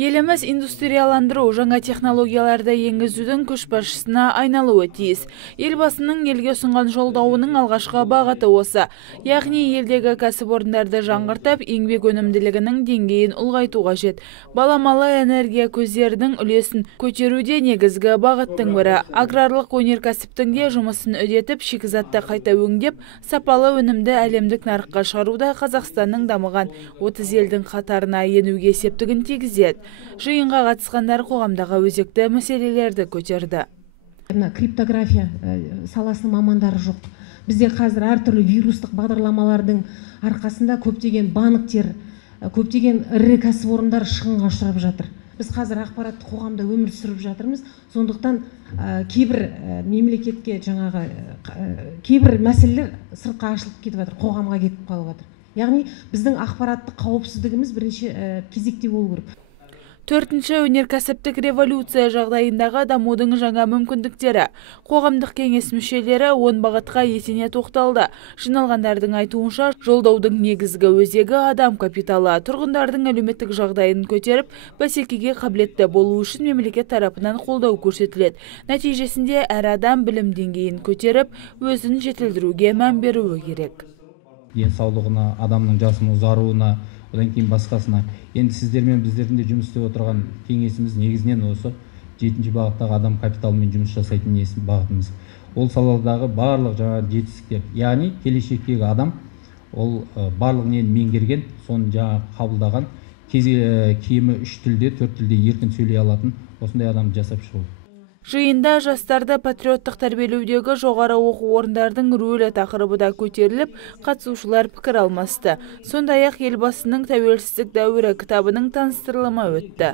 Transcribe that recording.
Еліміз индустрияландыру, жаңа технологияларды енгізудің көшбасшысына айналуы тиіс. Елбасының елге ұсынған жолдауының алғашқы бағыты осы. Яғни елдегі кәсіпорындарды жаңғыртып, еңбек өнімділігінің деңгейін ұлғайту қажет. Баламалы энергия көздерінің үлесін көтеруде негізгі бағыттың бірі. Аграрлық өнеркәсіптің де жұмысын үдетіп, шикізатты қайта өңдеп, сапалы өнімді әлемдік нарыққа шығаруда Қазақстанның дамыған 30 елдің қатарына енуге септігін тигізеді. Жиынға қатысқандар қоғамдағы өзекті мәселелерді көтерді. Криптография саласының мамандары жоқ. Бізде қазір әртүрлі вирустық бағдарламалардың арқасында көптеген банктер, көптеген ірі кәсіпорындар шығынға ұшырап жатыр. Біз қазір ақпаратты қоғамда өмір сүріп жатырмыз. Сондықтан кейбір мемлекетке кейбір мәселелер сыртқа ашылып кетіп жатыр, қоғамға кетіп қалып жатыр. Яғни біздің ақпараттық қауіпсіздігіміз бірінші кезекте болу керек. Төртінші өнеркәсіптік революция жағдайындағы дамудың жаңа мүмкіндіктері. Қоғамдық кеңес мүшелері 10 бағытқа етене тоқталды. Жиналғандардың айтуынша, жолдаудың негізгі өзегі адам капиталы. Тұрғындардың әлеуметтік жағдайын көтеріп, бәсекеге қабілетті болу үшін мемлекет тарапынан қолдау көрсетіледі. Нәтижесінде әр адам білім деңгейін көтеріп, өзін жетілдіруге мән беруі керек. Денсаулығына, адамның жасының ұзаруына, одан кейін басқасына. Енді сіздермен біздердің де жұмыс істеп отырған кеңесіміз негізінен осы 7-ші бағыттағы адам капиталымен жұмыс жасайтын бағытымыз. Ол саладағы барлық жаңа жетістіктер, яғни келешектегі адам ол барлық нені меңгерген, соны жаңа қабылдаған, кемі 3 тілде, 4 тілде еркін сөйлей алатын осындай адам жасап шығу. Жиында жастарды патриоттық тәрбиелеудегі жоғары оқу орындардың рөлі тақырыбы да көтеріліп, қатысушылар пікір алмасты. Сондай-ақ елбасының тәуелсіздік дәуірі кітабының таныстырылымы өтті.